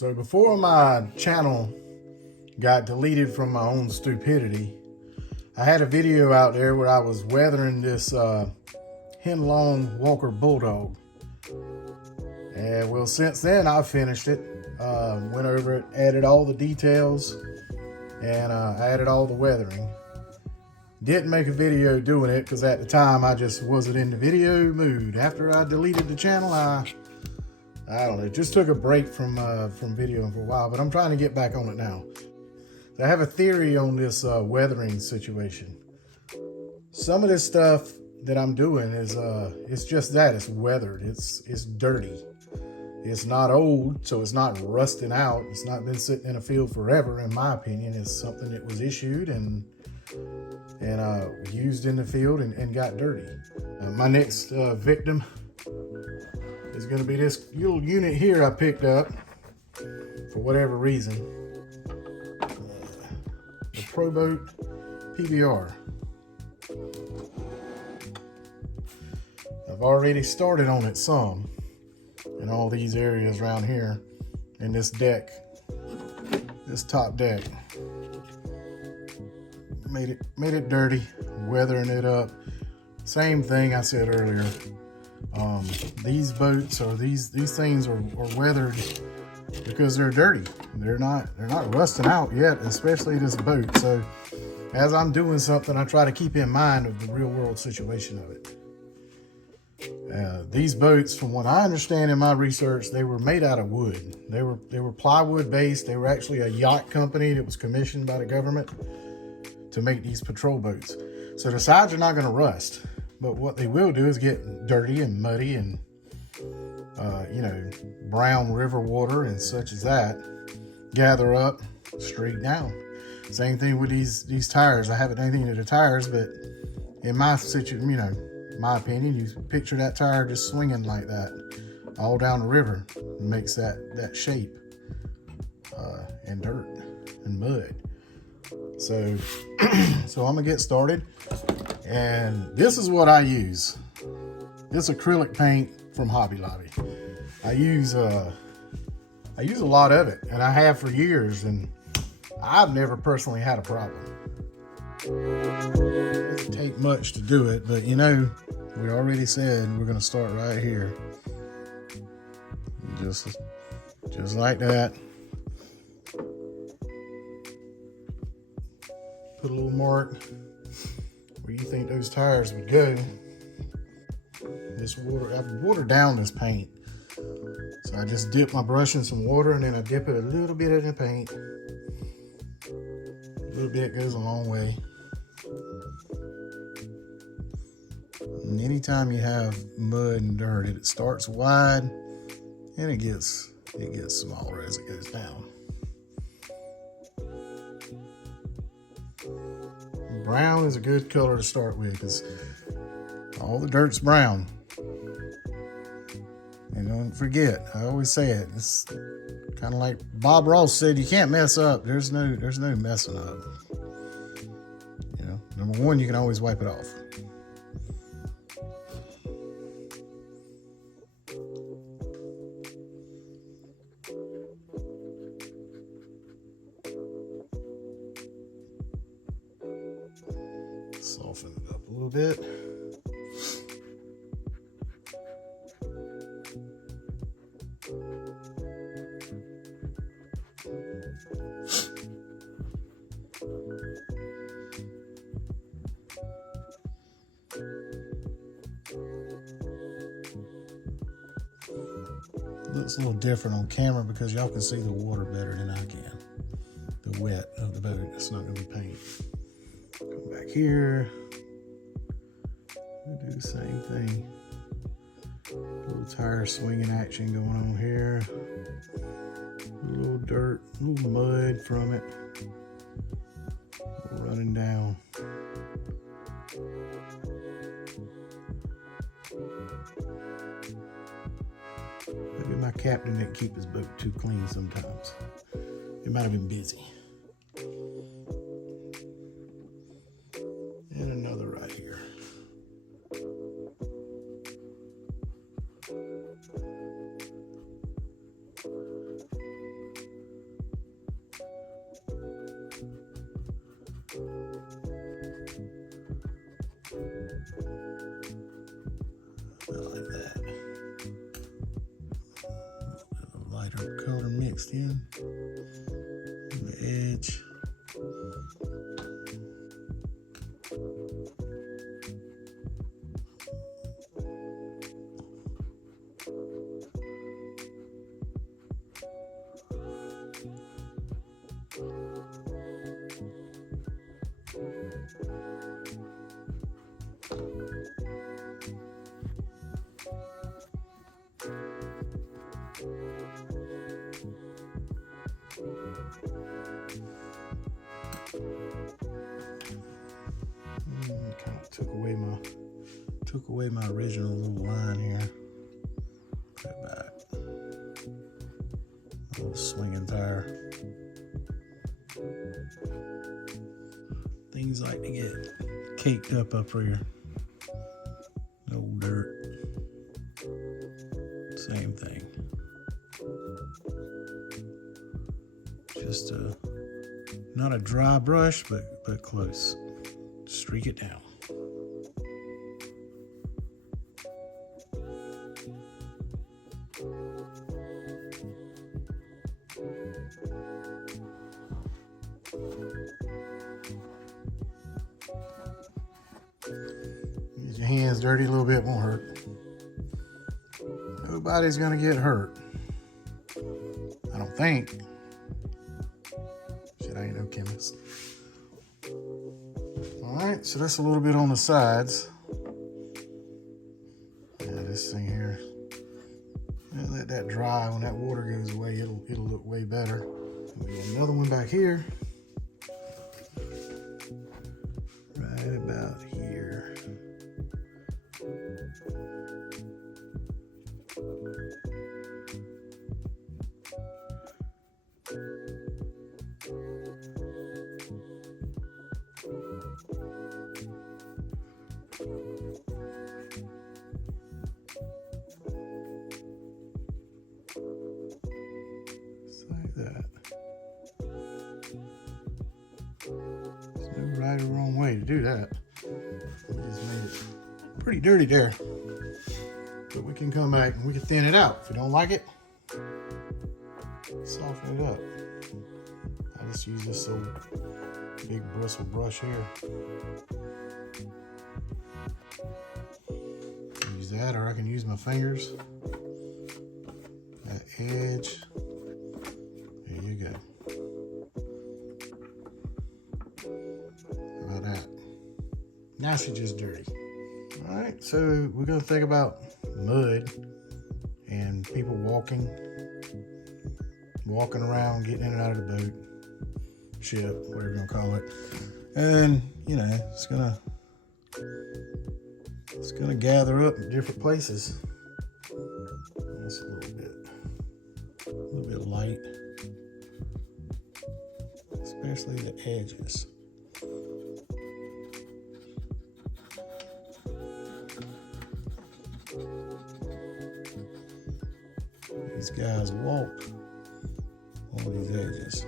So before my channel got deleted from my own stupidity, I had a video out there where I was weathering this Heng Long Walker Bulldog. And well, since then I finished it, went over it, added all the details, and added all the weathering. Didn't make a video doing it because at the time I just wasn't in the video mood. After I deleted the channel, I don't know, just took a break from videoing for a while, but I'm trying to get back on it now. So I have a theory on this weathering situation. Some of this stuff that I'm doing is it's just that, it's weathered, it's dirty. It's not old, so it's not rusting out. It's not been sitting in a field forever, in my opinion. It's something that was issued and used in the field and got dirty. My next victim is going to be this little unit here I picked up for whatever reason. The Patrol PBR. I've already started on it some in all these areas around here in this deck, this top deck. Made it dirty, weathering it up. Same thing I said earlier. These boats or these things are weathered because they're dirty. They're not rusting out yet, especially this boat. So as I'm doing something, I try to keep in mind of the real world situation of it. These boats, from what I understand in my research, they were made out of wood. They were plywood based. They were actually a yacht company that was commissioned by the government to make these patrol boats. So the sides are not going to rust, but what they will do is get dirty and muddy and you know, brown river water and such as that, gather up, straight down. Same thing with these tires. I haven't done anything to the tires, but in my situation, you know, my opinion, you picture that tire just swinging like that all down the river. It makes that shape, and dirt and mud. So so I'm gonna get started, and this is what I use. This acrylic paint from Hobby Lobby. I use a lot of it, and I have for years, and I've never personally had a problem. It doesn't take much to do it, but you know, we already said we're gonna start right here. Just like that. Put a little mark where you think those tires would go. This water, I've watered down this paint. So I just dip my brush in some water, and then I dip it a little bit in the paint. A little bit goes a long way. And anytime you have mud and dirt, it starts wide and it gets smaller as it goes down. Brown is a good color to start with because all the dirt's brown. And don't forget, I always say it, it's kind of like Bob Ross said, you can't mess up. There's no messing up. You know, number one, you can always wipe it off. Soften it up a little bit. Looks a little different on camera because y'all can see the water better than I can. The wet of the boat, it's not going to be paint. Come back here. We'll do the same thing. Little tire swinging action going on here. A little dirt, a little mud from it. Running down. Maybe my captain didn't keep his boat too clean sometimes. He might have been busy. And another right here. lighter color mixed in on the edge. Kind of took away my original little line here. Put it back. A little swinging tire. Things like to get caked up here. No dirt. Same thing. Just not a dry brush, but close. Streak it down. Get your hands dirty a little bit, won't hurt. Nobody's gonna get hurt. I don't think. Shit, I ain't no chemist. Alright, so that's a little bit on the sides. Yeah, this thing here. Let that dry. When that water goes away, it'll look way better. We got another one back here. Right about here. Like that. There's no right or wrong way to do that. We just made it pretty dirty there. But we can come back and we can thin it out. If you don't like it, soften it up. I just use this old big bristle brush here. Use that, or I can use my fingers. That edge. There you go. How about that? Now she's just dirty. All right, so we're gonna think about mud and people walking around, getting in and out of the boat, ship, whatever you wanna call it. And you know, it's gonna gather up in different places. That's a little bit light, especially the edges. These guys walk on these edges.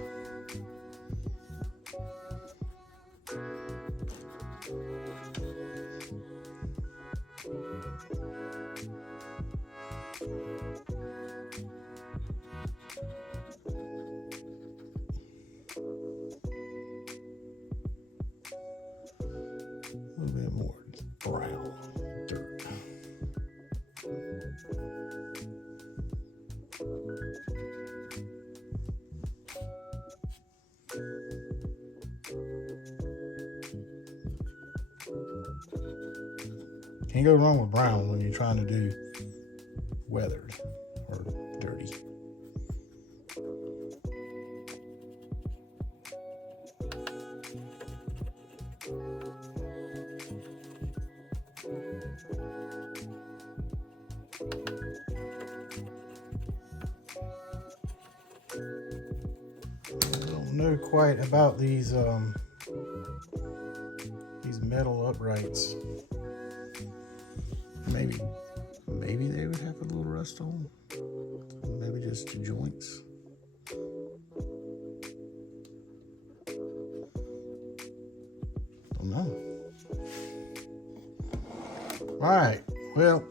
A little bit more brown dirt. Can't go wrong with brown when you're trying to do weathered or dirty. I don't know quite about these metal uprights. Maybe they would have a little rust on them. Maybe just the joints. Don't know. All right. Well,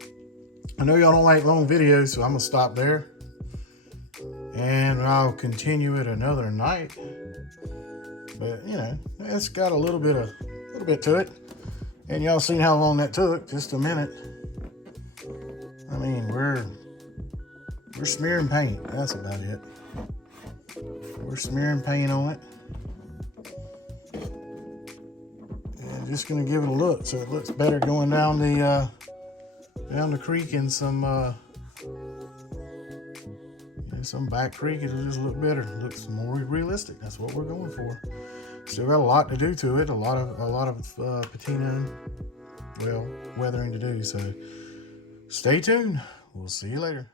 I know y'all don't like long videos, so I'm gonna stop there. and I'll continue it another night. But you know, it's got a little bit to it, and y'all seen how long that took, just a minute. I mean, we're smearing paint, that's about it. We're smearing paint on it. And just gonna give it a look so it looks better going down the creek in some back creek. It'll just look better. It looks more realistic. That's what we're going for. Still got a lot to do to it. A lot of patina and, well, weathering to do. So stay tuned. We'll see you later.